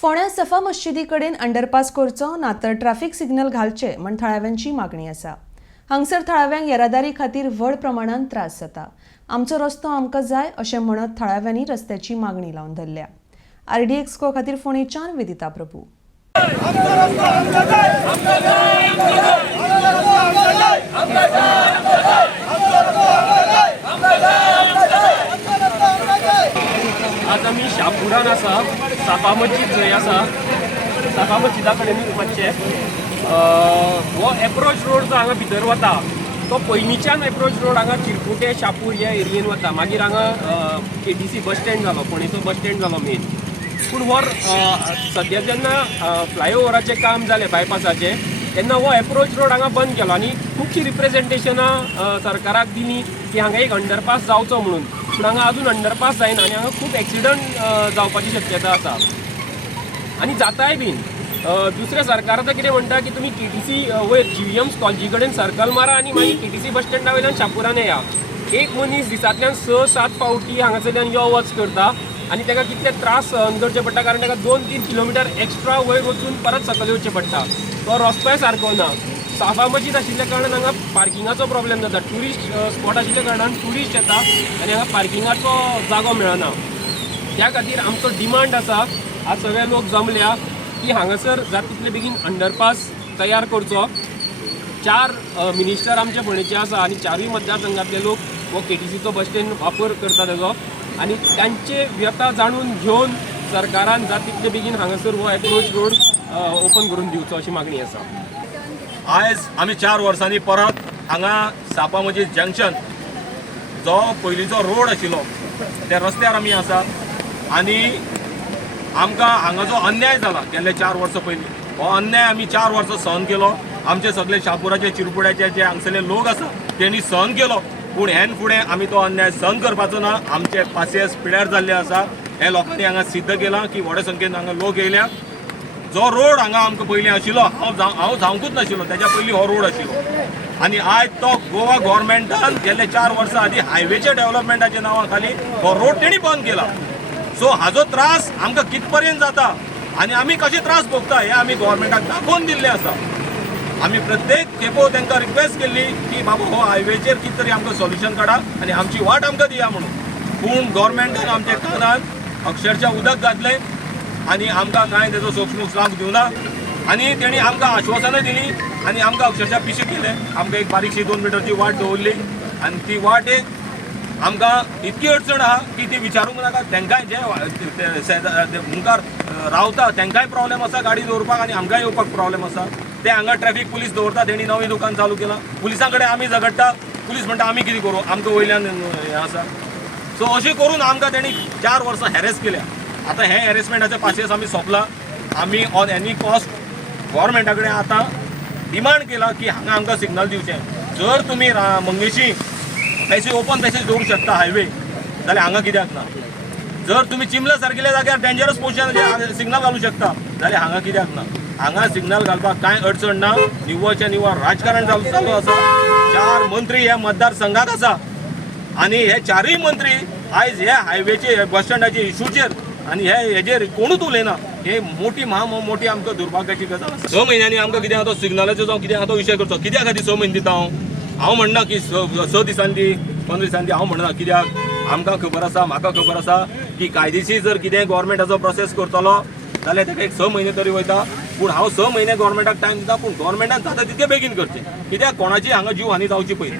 फोंड्या सफा मस्जिदी कडेन अंडरपास करचो ना तर ट्रॅफिक सिग्नल घालचे म्हण थळाव्यांची मागणी आसा। हांगसर थळाव्यांक येरादारी खातीर व्हड प्रमाणात त्रास जाता। आमचो रस्तो आमकां जाय अशें म्हणत थळाव्यांनी रस्त्याची मागणी लावन धरल्या। RDX को खातीर फोंडेच्यान वेदिता प्रभू। आज आमी शापुरान आसा, साफा मस्जिद जंय आसा, साफा मस्जिदा कडेन वचचें। हो एप्रोच रोड जो हांगा भितर वता तो पयलींच्यान एप्रोच रोड हांगा चिरकुटे शापूर ह्या एरियेन वता। मागीर हांगा KTC बस स्टँड जालो, फोंडेचो बस स्टँड जालो मेन। पूण हो सद्या जेन्ना फ्लायओव्हराचें काम जालें बायपासाचें तेन्ना हो एप्रोच रोड हांगा बंद केलो आनी खुबशीं रिप्रेझेंटेशनां सरकाराक दिलीं की हांगा एक अंडरपास जावचो म्हणून। पूण हांगा अजून अंडरपास जायना आनी हांगा खूब एक्सिडंट जावपाची शक्यता आसा आनी जाताय बीन। दुसऱ्या सरकार आतां कितें म्हणटा की तुमी KTC वयर GVM कॉलेजी कडेन सर्कल मारा आनी मागीर KTC बस स्टँडा वयल्यान शापुरान येया। एक मनीस दिसांतल्यान 6-7 फावटी हांगासरल्यान यो वच करता आनी ताका कितले त्रास सहन करचे पडटा, कारण ताका 2-3 किलोमिटर एक्स्ट्रा वयर वचून परत सकयल येवचें पडटा। तो रस्तोय सारको ना। साफा मस्जिद आशिल्ल्या कारणान हांगा पार्किंगाचो प्रॉब्लेम जाता। ट्युरिस्ट स्पॉट आशिल्ल्या कारणान ट्युरिस्ट येता आनी हांगा पार्किंगाचो जागो मेळना। त्या खातीर आमचो डिमांड आसा, आज सगळे लोक जमल्या की हांगासर जाता तितले बेगीन अंडरपास तयार करचो। 4 मिनिस्टर आमचे फोंडेचे आसा आनी 4य मतदारसंघातले लोक हो KTCचो बस स्टँड वापर करता तेजो आनी तांचे व्यथा जाणून घेवन सरकारान जाता तितले बेगीन हांगासर हो एप्रोच रोड ओपन करून दिवचो अशी मागणी आसा। आयज आमी 4 वर्सांनी परत हांगा साफा मस्जिद जंक्शन जो पयलींचो रोड आशिल्लो त्या रस्त्यार आमी आसा आनी आमकां हांगा जो अन्याय जाला गेल्ले 4 वर्सां पयलीं हो अन्याय आमी 4 वर्सां सहन केलो। आमचे सगळे शापुराचे चिरपुड्याचे जे हांगसरले लोक आसा तेणी सहन केलो, पूण हेन फुडें आमी तो अन्याय सहन करपाचो ना। आमचे पासियेंस पिड्यार जाल्ले आसा। हे लोकांनी हांगा सिद्ध केलां की व्हडे संख्येन हांगा लोक येयल्या। जो रोड हांगा आमकां पयलीं आशिल्लो हांव जावंकूच नाशिल्लो, तेच्या पयलीं हो रोड आशिल्लो आनी आयज तो गोवा गव्हर्मेंटान गेल्ले 4 वर्सां आदी हायवेच्या डेव्हलपमेंटाच्या नांवा खाली हो रोड तेणी बंद केला। सो हाजो त्रास आमकां कितपर्यंत जाता आनी आमी कशे त्रास भोगता हे आमी गव्हर्मेंटाक दाखोवन दिल्लें आसा। आमी प्रत्येक खेपो तांकां रिक्वेस्ट केल्ली की बाबा हो हायवेचेर कितें तरी आमकां सोल्युशन काडा आनी आमची वाट आमकां दिया म्हणून, पूण गव्हर्मेंटान आमच्या कानांत अक्षरशः उदक घातलें आनी आमकां कांय तेजो सोक्ष लाभ दिवना आनी तेणी आमकां आश्वासनां दिलीं आनी आमकां अक्षरशः पिशे केले। आमकां एक बारीकशी 2 मिटरची वाट दवरली आनी ती वाट एक आमकां इतकी अडचण आहा की ती विचारूंक नाका। तांकांय जे मुखार रावता तांकांय प्रॉब्लेम आसा गाडी दवरपाक आनी आमकांय येवपाक प्रॉब्लेम आसा। ते हांगा ट्रॅफिक पुलीस दवरता, तेणी नवी दुकान चालू केलां। पुलिसां कडेन आमी झगडटा, पुलीस म्हणटा आमी कितें करूं, आमकां वयल्यान हें आसा। सो अशें करून आमकां तेणी 4 वर्सां हॅरेस केल्या। आतां हे हॅरेसमेंटाचे पासियेंस आमी सोंपला। आमी ऑन एनी कॉस्ट गव्हर्मेंटा कडेन आतां डिमांड केला की हांगा आमकां सिग्नल दिवचें। जर तुमी मंगेशी पॅसेज ओपन पॅसेज दवरूंक शकता हायवे जाल्यार हांगा कित्याक ना। जर तुमी चिमला सारकेल्या जाग्यार डेंजरस पोजिशन सिग्नल घालूंक शकता जाल्यार हांगा कित्याक ना। हांगा सिग्नल घालपाक कांय अडचण ना। निव्वळच्या निव्वळ राजकारण चालू आसा। 4 मंत्री ह्या मतदारसंघात आसा आनी हे 4य मंत्री आयज ह्या हायवेचे बस स्टँडाचे इशूचेर आनी हेजेर कोणूच उलयना। हे मोठी मोठी आमकां दुर्भाग्याची गजाल आसा। 6 म्हयन्यांनी आमकां कितें तो सिग्नलाचो जावं कितें तो विशय करचो। कित्या खातीर 6 म्हयने दिता हांव म्हणना की 6 दिसांनी दी 15 दिसांनी दी, हांव म्हणना। कित्याक आमकां खबर आसा, म्हाका खबर आसा की कायदेशीर जर कितें गव्हर्मेंटाचो प्रोसेस करतलो जाल्यार ताका एक 6 म्हयने तरी वयता। पूण हांव 6 म्हयने गव्हर्मेंटाक टायम दिता, पूण गव्हर्मेंटान जाता तितके बेगीन करचें, कित्याक कोणाची हांगा जीव हानी जावची पयली।